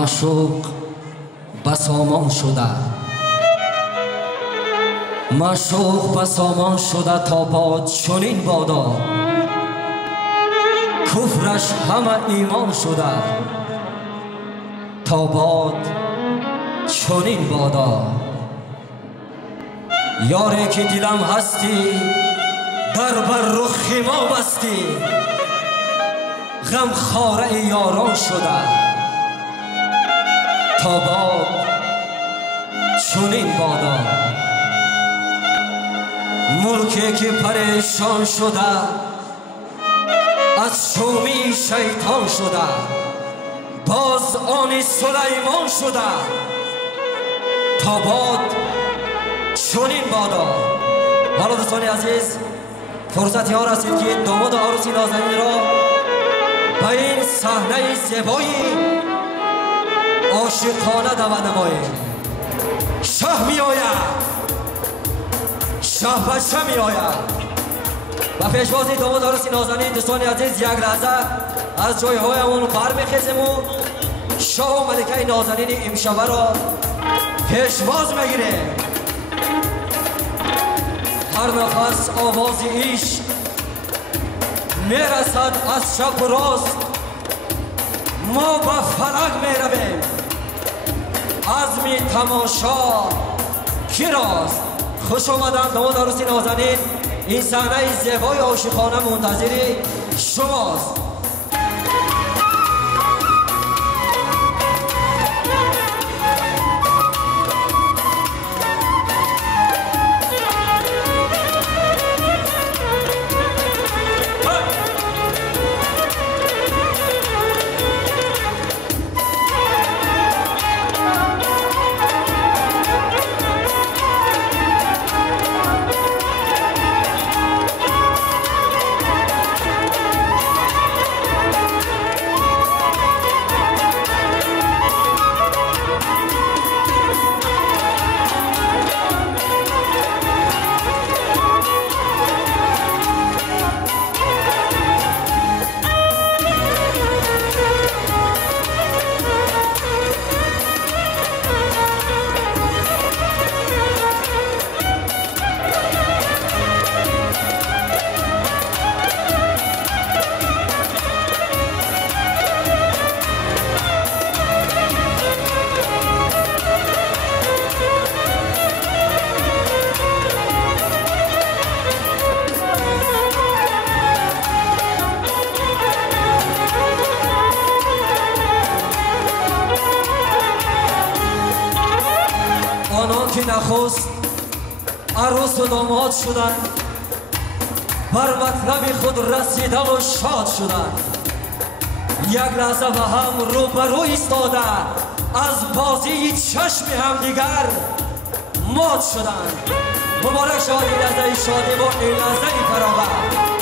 معشوق بسامان شده، معشوق بسامان شده تا باد چنین بادا، کفرش همه ایمان شده تا باد چنین بادا. یاری که دلم هستی در بر رخ ما بستی، غم خاره یاران شده تا باد چنین بادا. ملکی که پریشان شده از شومی شیطان شده، باز آن سلیمان شده تا باد چنین بادا. حالا دوستان عزیز فرصتی ها رسید که داماد عروسی نازنین را به این صحنه زیبایی عاشقانه دعوت نماییم. شاه می آید، شاه بچه می آید و پیشوازی داماد عروسی نازنین دوستان عزیز یک لحظه از جایهایمون برمیخیزیم و شاه و ملکه نازنین امشبه را پیشواز میگیریم. هر نفس آواز عشق میرسد از شب و راز، ما به فلک میرویم عزم تماشا کی راست. خوش آمدن داماد عروسی نازنین، این صحنه زیبای عاشقانه منتظری شماست. آنان که نخست عروس و داماد شدند، بر مطلب خود رسیده و شاد شدند، یک لحظه و هم روبرو ایستاده از بازی چشم همدیگر مات شدند. مبارک شاد این لحظه شادی و این لحظه فراغت.